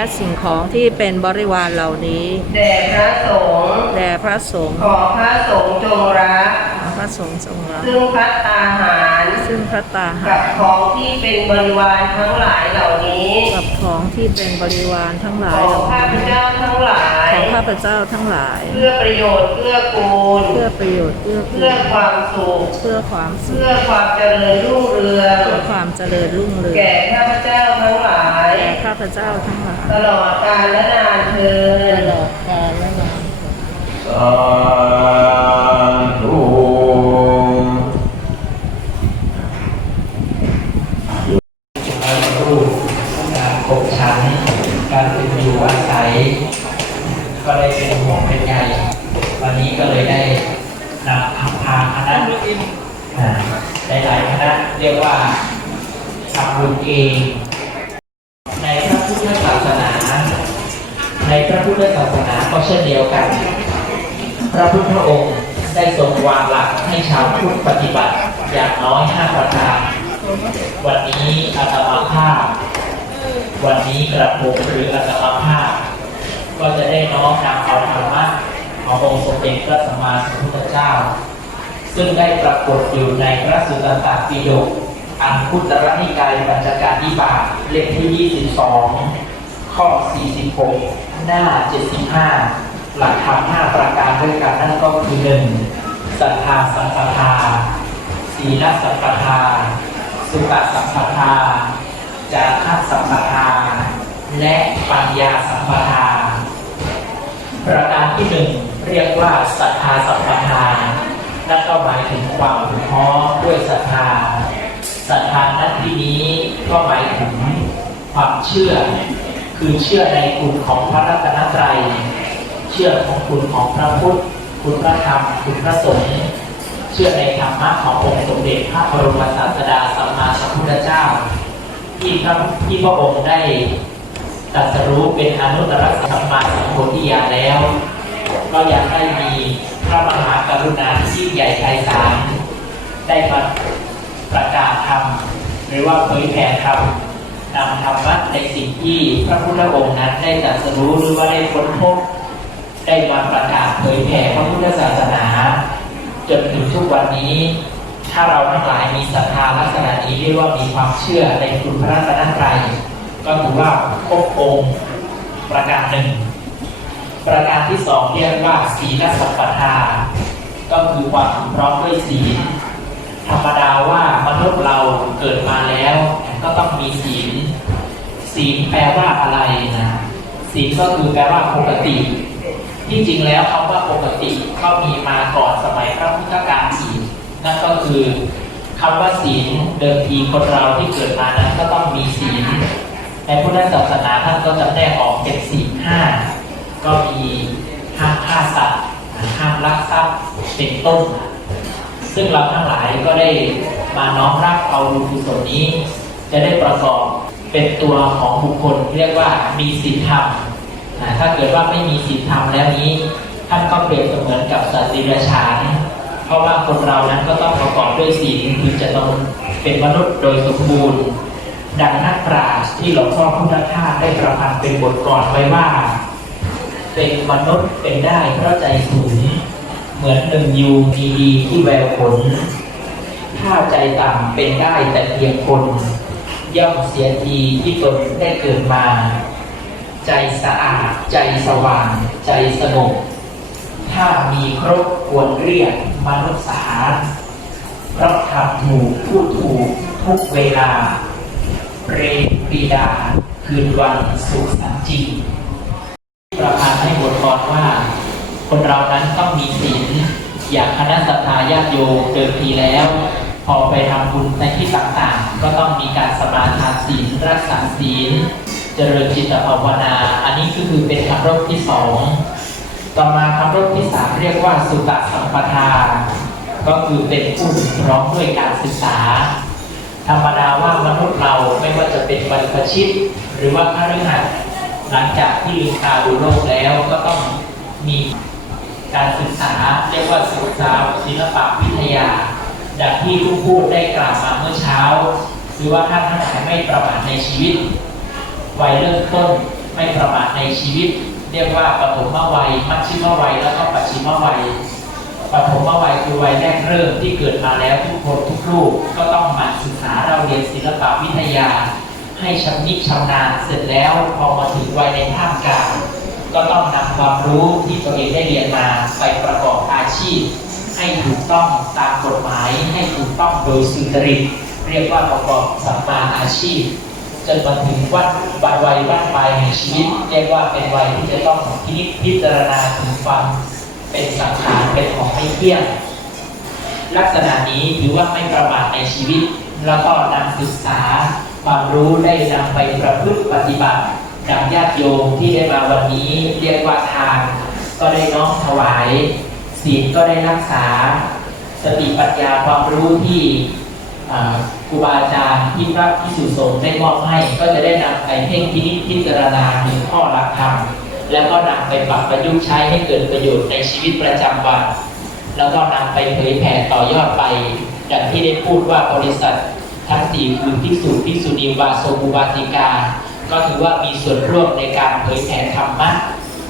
และสิ่งของที่เป็นบริวารเหล่านี้ แด่พระสงฆ์แด่พระสงฆ์ขอพระสงฆ์จงรักพระสงฆ์ทรงรับซึ่งพัตตาหาร ซึ่งพระตาหากับรของที่เป็นบริวารทั้งหลายเหล่านี้กับของที่เป็นบริวารทั้งหลาขยอเหล่าข้าพนี้เจ้าทั้งหลาย ของข้าพเจ้าทั้งหลาย เพื่อประโยชน์เพื่อกูล เพื่อประโยชน์เพื่อกูเพื่อลความสุข เพื่อความสุเพื่ขอความเจริญรุ่งเรืองเพื่อความเจริญรุ่งเรืองแก่ข้าพเจ้าทั้งหลาย แก่ข้าพเจ้าทั้งหลายตลอดกาลและนานเทิตน ลอดกาลและนาน สาธุ การรูปการขบฉัน การเป็นอยู่อาศัย ก็ได้เป็นห่วงเป็นใยวันนี้ก็เลยได้นำคำพาคณะหลายๆคณะเรียกว่าทำบุญเองในพระพุทธศาสนา ในพระพุทธศาสนาก็เช่นเดียวกัน พระพุทธองค์ได้ทรงวางหลักให้ชาวพุทธปฏิบัติอย่างน้อยห้าประการวันนี้อาตมาภาพ วันนี้กระผมหรืออาตมาภาพ ก็จะได้น้อมนำเอาธรรมะขององค์สมเด็จพระสัมมาสัมพุทธเจ้า ซึ่งได้ปรากฏอยู่ในพระสุตตันตปิฎกอันพุทธรนิกายปัญจการนิบาตเล่มที่ 22 ข้อ 46 หน้า 75 หลักธรรม5ประการด้วยกันนั่นก็คือ 1. ศรัทธาสัมปทาศีลสัมปทา สุขสัมปทาจาระสัมปทา และปัญญาสัมปทา ประการที่หนึ่งเรียกว่าศรัทธาสัมปทานั่นก็หมายถึงความถึงพร้อมด้วยศรัทธาศรัทธาณที่นี้ก็หมายถึงความเชื่อ คือเชื่อในคุณของพระรัตนตรัย เชื่อของคุณของพระพุทธ คุณพระธรรม คุณพระสงฆ์เชื่อในธรรมะขององค์สมเด็จพระบรมศาสดาสัมมาสัมพุทธเจ้า ที่พระที่พระองค์ได้ ตรัสรู้เป็นอนุตตรสัมมาสัมโพธิญาณแล้วก็ยังได้มีพระมหากรุณาที่ยิ่งใหญ่ไพศาลได้มาประกาศธรรมหรือว่าเผยแผ่ธรรมนำธรรมะในสิ่งที่พระพุทธองค์นั้นได้ตรัสรู้หรือว่าได้ค้นพบ ได้มาประกาศเผยแผ่พระพุทธศาสนา จนถึงทุกวันนี้ ถ้าเราทั้งหลายมีศรัทธาลักษณะนี้เรียกว่ามีความเชื่อในคุณพระรัตนตรัย ก็ถือว่าครบองค์ประการหนึ่ง ประการที่สองเรียกว่าศีลสัมปทา ก็คือความพร้อมด้วยศีลธรรมดาว่ามนุษย์เราเกิดมาแล้ว ก็ต้องมีศีล ศีลแปลว่าอะไรนะศีลก็คือแปลว่าปกติ ที่จริงแล้วคำว่าปกติก็มีมาก่อนสมัยพระพุทธกาลอีกนั่นก็คือคำว่าศีลเดิมทีคนเราที่เกิดมานั้นก็ต้องมีศีล ในพุทธศาสนาท่านก็จะแนกออกเป็นศีลห้าก็มีห้ามฆ่าสัตว์ห้ามลักทรัพย์เป็นต้น ซึ่งเราทั้งหลายก็ได้มาน้อมรับเอาบุญกุศลนี้ จะได้ประกอบเป็นตัวของบุคคลเรียกว่ามีศีลธรรมถ้าเกิดว่าไม่มีศีลธรรมแล้วนี้ท่านก็เปรียบเสมือนกับสัตว์ดิรกชันเพราะว่าคนเรานั้นก็ต้องประกอบด้วยศีลถึงจะต้องเป็นมนุษย์โดยสมบูรณ์ ดังนักปราชญ์ที่หลวงพ่อพุทธทาสได้ประพันธ์เป็นบทกลอนไว้ว่า เป็นมนุษย์เป็นได้เพราะใจสูงเหมือนหนึ่งยูงมีดีที่แววผล ถ้าใจต่ำเป็นได้แต่เพียงคน ย่อมเสียทีที่ตนได้เกิดมา ใจสะอาด ใจสว่าง ใจสงบถ้ามีครบควรเรียกมนุษย์สาเพราะทำถูกพูดถูกทุกเวลา เรตปรีดา คืนวันสุขสันต์จริงประพันธ์ให้บทกลอนว่า คนเรานั้นต้องมีศีลอย่างคณะสัตยาญาติโยมเดิมทีแล้ว พอไปทำบุญในที่ต่างๆ ก็ต้องมีการสมาทานศีลรักษาศีล เจริญจิตภาวนา อันนี้ก็คือเป็นคำรบที่สองต่อมาคำรบที่สามเรียกว่าสุตสัมปทา ก็คือเป็นผู้พร้อมด้วยการศึกษา ธรรมดาว่ามนุษย์เราไม่ว่าจะเป็นบรรพชิต หรือว่าข้าราชการหลังจากที่ลืมตาดูโลกแล้วก็ต้องมีการศึกษาเรียกว่าศึกษาศิลปะวิทยาดังที่ผู้พูดได้กล่าวมาเมื่อเช้าหรือว่าท่านทั้งหลายไม่ประมาทในชีวิต วัยเริ่มต้นไม่ไม่ประมาทในชีวิต เรียกว่าปฐมวัย มัชชิมวัยแล้วก็ปัจฉิมวัย ปฐมวัยคือวัยแรกเริ่มที่เกิดมาแล้วทุกคนทุกลูกก็ต้องมั่นศึกษาเราเรียนศิลปวิทยา ให้ชำนิชำนาญเสร็จแล้วพอมาถึงวัยในท่ามกลางก็ต้องนำความรู้ที่ตัวเองได้เรียนมาไปประกอบอาชีพ ให้ถูกต้องตามกฎหมาย ให้ถูกต้องโดยสุจริตเรียกว่าประกอบสัมมาอาชีพจนมาถึงวัดวัยวัยบ้านปลายแห่งชีวิต เรียกว่าเป็นวัยที่จะต้องพินิจพิจารณาถึงความ เป็นสังขารเป็นของไม่เที่ยง ลักษณะนี้ถือว่าไม่ประมาทในชีวิต แล้วก็นำศึกษาความรู้ได้นำไปประพฤติปฏิบัติดังญาติโยมที่ได้มาวันนี้เรียกว่าทาน ก็ได้น้อมถวายศีลก็ได้รักษา สติปัญญาความรู้ที่ครูบาอาจารย์ที่พระพิสุสงฆ์ได้มอบให้ ก็จะได้นำไปเพ่งพินิจพิจารณาถึงข้อหลักธรรม แล้วก็นำไปปรับประยุกต์ใช้ให้เกิดประโยชน์ในชีวิตประจำวัน แล้วก็นำไปเผยแผ่ต่อยอดไปอย่างที่ได้พูดว่าบริษัททั้งสี่คือภิกษุภิกษุณีวาโสอุบาสิกา ก็ถือว่ามีส่วนร่วมในการเผยแผ่ธรรมะ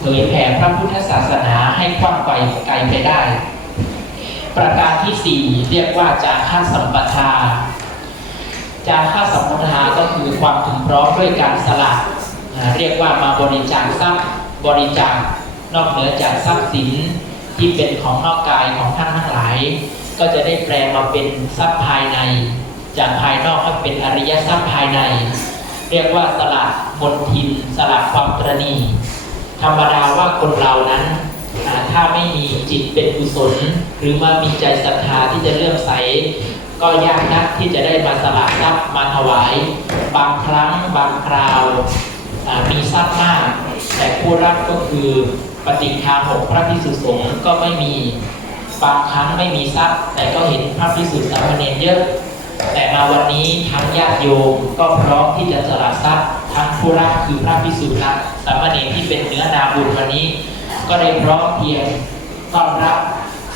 เผยแผ่พระพุทธศาสนาให้กว้างไกลไกลไปได้ ประการที่สี่เรียกว่าจาค่าสัมปทา จาค่าสัมปทาก็คือความถึงพร้อมด้วยการสละเรียกว่ามาบริจาคทรัพย์ บริจาคนอกเหนือจากทรัพย์สินที่เป็นของนอกกายของท่านทั้งหลาย ก็จะได้แปลมาเป็นทรัพย์ภายใน จากภายนอกให้เป็นอริยทรัพย์ภายใน เรียกว่าสละมนทินสละความตรณีธรรมดาว่าคนเรานั้นถ้าไม่มีจิตเป็นกุศล หรือว่ามีใจศรัทธาที่จะเลื่อมใส ก็ยากนักที่จะได้มาสละทรัพย์มาถวาย บางครั้งบางคราวมีทรัพย์มาก แต่ผู้รับก็คือปฏิคาหกพระพิสุสงฆ์ก็ไม่มีบางครั้งไม่มีทรัพย์ แต่ก็เห็นพระพิสุสามเณรเยอะ แต่มาวันนี้ทั้งญาติโยมก็พร้อมที่จะสละทรัพย์ ทั้งผู้รับคือพระพิสุนักสามเณรที่เป็นเนื้อนาบุญวันนี้ ก็ได้พร้อมเพียงต้อนรับ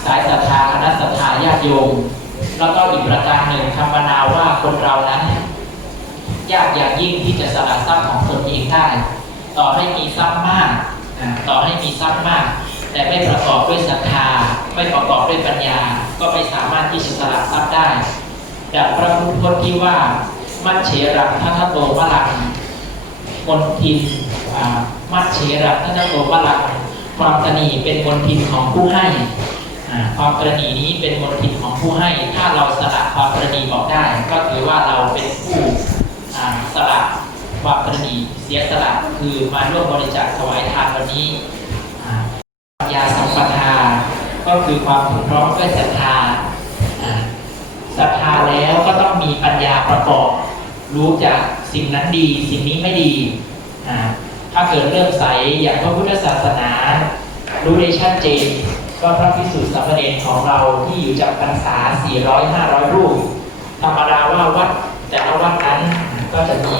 สายศรัทธาคณะศรัทธาญาติโยมแล้วก็อีกประการหนึ่งธรรมนาว่าคนเรานั้น ยากอย่างยิ่งที่จะสละทรัพย์ของตนเองได้ ต่อให้มีทรัพย์มากต่อให้มีทรัพย์มาก แต่ไม่ประกอบด้วยศรัทธา ไม่ประกอบด้วยปัญญา ก็ไม่สามารถที่จะสละทรัพย์ได้จากพระพุทธพจน์ที่ว่า มัชเฉรังทัทโตวลังมนทินมัชเฉรังทัทโตวลังความตนีเป็นมนทินของผู้ให้ความตนีนี้เป็นมนทินของผู้ให้ ถ้าเราสละความตนีออกได้ ก็ถือว่าเราเป็นผู้สละ ความตนีเสียสละคือมาร่วมบริจาคถวายทานวันนี้ปัญญาสัมปทา ก็คือความถึงพร้อมด้วยศรัทธาศรัทธาแล้วก็ต้องมีปัญญาประกอบ รู้จากสิ่งนั้นดี สิ่งนี้ไม่ดีถ้าเกิดเริ่มใสอย่างพระพุทธศาสนา รู้ได้ชัดเจนว่าพระพิสุทธิ์สามเณรของเราที่อยู่จำพรรษา 400 500 รูป ธรรมดาว่าวัดแต่ละวัดนั้นก็จะมี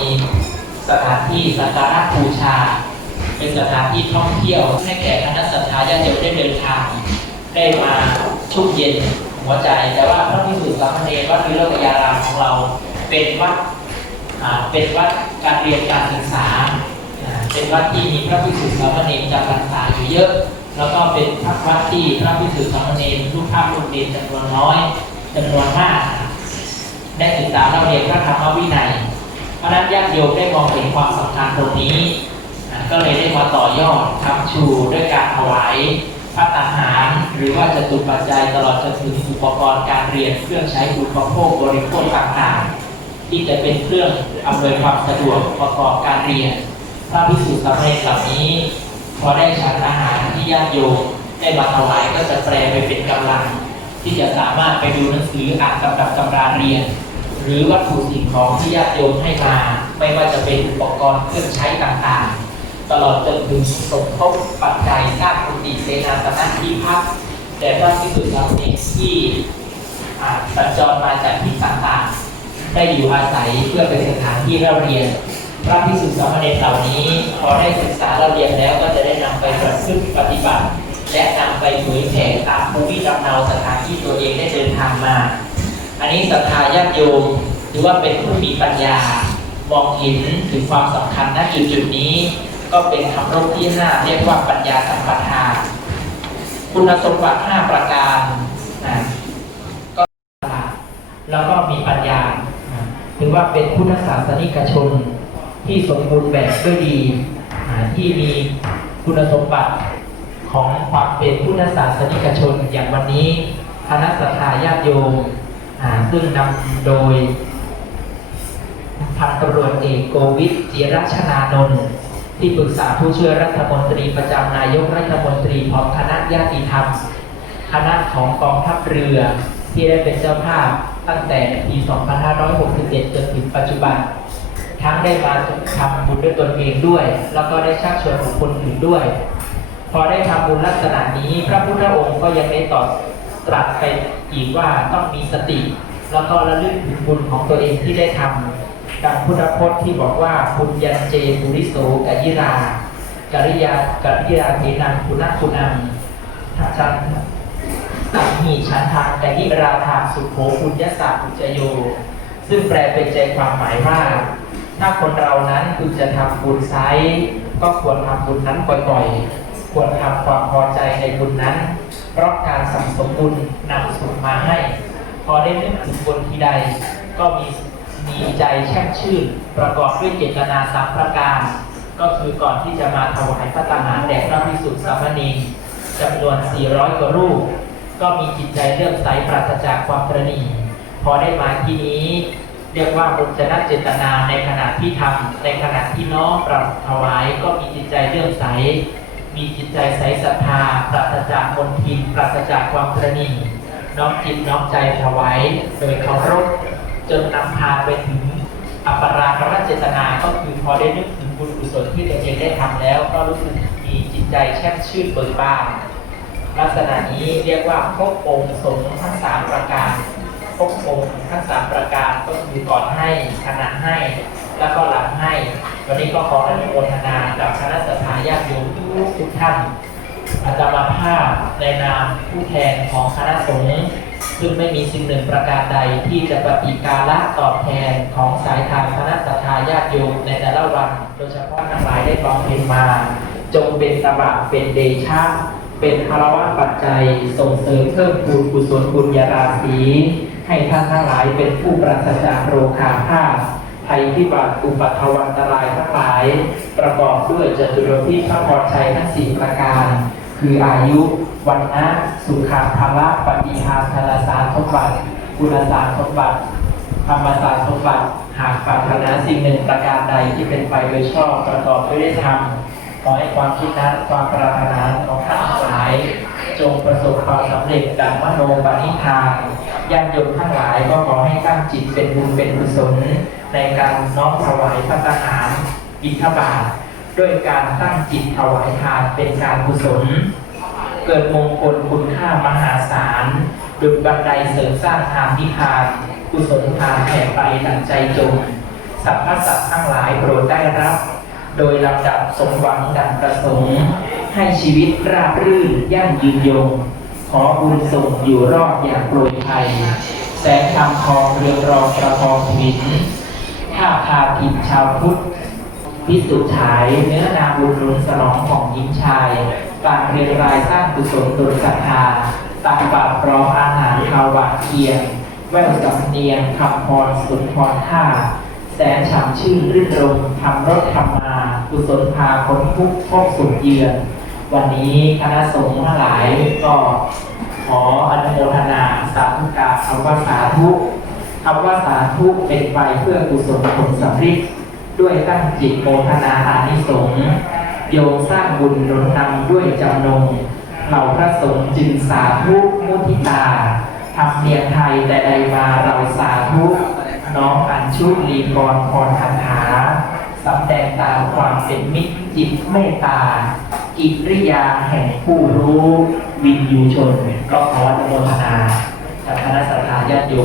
สถานที่สักการะบูชา เป็นสถานที่ท่องเที่ยวให้แก่คณะสัตยาญาติโยมได้เดินทาง ได้มาชุ่มเย็นหัวใจ แต่ว่าพระพิสุทธิ์สามเณรวัดวิโรจยารามของเราเป็นวัดเป็นวัดการเรียนการศึกษา เป็นวัดที่มีพระพิสุทธิ์สามเณรจำพรรษาอยู่เยอะ แล้วก็เป็นพระวัดที่พระพิสุทธิ์สามเณรลูกภาพลูกเรียนจำนวนน้อยจำนวนมาก ได้ศึกษาเราเรียนพระธรรมวินัย ราะนั้นญาติโยมได้มองเห็นความสำคัญตรงนี้ก็เลยได้มาต่อยอดทำชูด้วยการถวายพระตาหาร หรือว่าจะตุปัจจัยตลอดจนถึงอุปกรณ์การเรียนเครื่องใช้อุปโภคบริโภคต่างๆ ที่จะเป็นเครื่องอำนวยความสะดวกประกอบการเรียน พระพิสุทธิ์สำเร็จเหล่านี้ พอได้ฉันอาหารที่ญาติโยมได้มาถวายก็จะแปลไปเป็นกำลัง ที่จะสามารถไปดูหนังสืออ่านตำรับตำราเรียน หรือวัตถุสิ่งของที่ญาติโยมให้มา ไม่ว่าจะเป็นอุปกรณ์เครื่องใช้ต่างๆ ตลอดจนถึงสมทบปัจจัยสร้างกุฏิเสนาสนะที่พักแต่พระพิสุทธิสามเณรที่อ่าสัญจรมาจากที่ต่างๆ ได้อยู่อาศัยเพื่อเป็นสถานที่เราเรียน พระพิสุทธิสามเณรเหล่านี้พอได้ศึกษาเราเรียนแล้วก็จะได้นำไปประพฤติปฏิบัติ และนำไปเผยแผ่ตามภูมิลำเนาสถานที่ตัวเองได้เดินทางมา อันนี้ศรัทธาญาติโยมถือว่าเป็นผู้มีปัญญามองเห็นถึงความสำคัญณจุดจุดนี้ ก็เป็นคำรบที่ห้าเรียกว่าปัญญาสัมปทาคุณสมบัติห้าประการนะก็แล้วก็มีปัญญาถือว่าเป็นพุทธศาสนิกชนที่สมบูรณ์แบบด้วยดี ที่มีคุณสมบัติของความเป็นพุทธศาสนิกชนอย่างวันนี้คณะสัตยาญาติโยม ซึ่งนำโดยพันตำรวจเอกโกวิทจิรชนานนท์ที่ปรึกษาผู้ช่วยรัฐมนตรีประจำนายกรัฐมนตรีพร้อมคณะญาติธรรม คณะของกองทัพเรือที่ได้เป็นเจ้าภาพตั้งแต่ปี 2567 จนถึงปัจจุบัน ทั้งได้มาทำบุญด้วยตนเองด้วย แล้วก็ได้ชักชวนบุคคลอื่นด้วย พอได้ทำบุญลักษณะนี้ พระพุทธองค์ก็ยังได้ตรัส ตรัสไปอีกว่าต้องมีสติ แล้วก็ระลึกถึงบุญของตัวเองที่ได้ทำดังพุทธพจน์ที่บอกว่าบุญยันเจบุริโสกยิรากริยากริยาเทนังคุณัคุณังถ้าจันตัมหีชันทางกยิราธาสุโขปุญญสาปุจโย ซึ่งแปลเป็นใจความหมายว่า ถ้าคนเรานั้นคุณจะทำบุญไซก็ควรทำบุญนั้นบ่อยๆ ควรทำความพอใจในบุญนั้น เพราะการสั่งสมบุญนำสุขมาให้ พอได้นึกถึงบุญทีใด ก็มีมีใจแช่มชื่น ประกอบด้วยเจตนาสามประการ ก็คือก่อนที่จะมาถวายพระตาหารแด่พระพิสุทธิ์สามเณรจำนวน 400 กว่ารูป ก็มีจิตใจเลื่อมใสปราศจากความปรณีพอได้มาที่นี้ เรียกว่าบุญจนะเจตนาในขณะที่ทำในขณะที่น้อมปรับถวายก็มีจิตใจเลื่อมใส มีจิตใจใสศรัทธาปราศจากมลทินปราศจากความปรณีน้อมจิตน้อมใจถวายโดยเคารพจนนำพาไปถึงอัปปราภรเจตนาก็คือพอได้นึกถึงบุญกุศลที่ตัวเองได้ทำแล้ว ก็รู้สึกมีจิตใจแช่มชื่นเบิกบานลักษณะนี้เรียกว่าครบองค์สงทั้งสามประการครบองค์ทั้งสามประการก็คือก่อนให้ขณะให้ แล้วก็หลังให้ วันนี้ก็ขออนุโมทนากับคณะสัตยาญาติโยมทุกท่านอาตมาภาพในนามผู้แทนของคณะสงฆ์ซึ่งไม่มีสิ่งหนึ่งประการใดที่จะปฏิกาละตอบแทนของสายทานคณะสัตยาญาติโยมในแต่ละวัน โดยเฉพาะทั้งหลายได้บำเพ็ญมา จงเป็นตบะเป็นเดชะเป็นคารวะปัจจัยส่งเสริมเพิ่มพูนกุศลบุญญาราศีให้ท่านทั้งหลายเป็นผู้ปราศจากโรคาพาธ ภัยพิบัติอุปัตถวันตรายทั้งหลาย ประกอบด้วยจตุรพิพระพรชัยทั้งสี่ประการ คืออายุวันนะสุขาภละปฏิหารธนสารสมบัติกุณสารสมบัติธรรมศาตร์สมบัติหากปรารถนาสิ่งหนึ่งประการใดที่เป็นไปโดยชอบประกอบด้วยได้ธรรมขอให้ความคิดนั้นความปรารถนาของท่านทั้งหลาย จงประสบความสำเร็จดังมโนปณิธาน ญาติโยมทั้งหลายก็ขอให้ตั้งจิตเป็นบุญเป็นกุศลในการน้อมถวายพระทหารบิณฑบาตด้วยการตั้งจิตถวายทานเป็นการกุศล เกิดมงคลคุณค่ามหาศาลดุจบันไดเสริมสร้างทางนิพพานกุศลทานแผ่ไปดังใจจงสัพพสัตว์ทั้งหลายโปรดได้รับ โดยลำดับสมหวังดังประสงค์ ให้ชีวิตราบรื่นยั่งยืนยง อบุญส่งอยู่รอดอย่างโปรยภัย แสงธรรมทองเรืองรองประคองวินข้าพาทินชาวพุทธพิสุทธิ์ฉายเนื้อนาบุญรุนสนองของหญิงชายปางเรียนรายสร้างกุศลตนศรัทธาตักบาตรรออาหารขาวหวานเคียง แววสำเนียงคำพรสุนทรท่าแสนฉ่ำชื่นรื่นรมทำรถทำมา กุศลพาคนทุกข์พบสุขเยือน วันนี้คณะสงฆ์ทั้งหลายก็ขออนุโมทนาสาธุการคำว่าสาธุคำว่าสาธุเป็นไปเพื่อกุศลผลสำเร็จด้วยตั้งจิตโมทนาอานิสงส์โยงสร้างบุญหนุนนำด้วยจำนงเหล่าพระสงฆ์จึงสาธุมุทิตาทำเนียงไทยแต่ใดมาเราสาธุน้องอัญชุลีกรพรคันหาสำแดงตามความเป็นมิตรจิตเมตตา กิริยาแห่งผู้รู้วินยูชน ก็ขออนุโมทนากับคณะสัตยาญาติโยม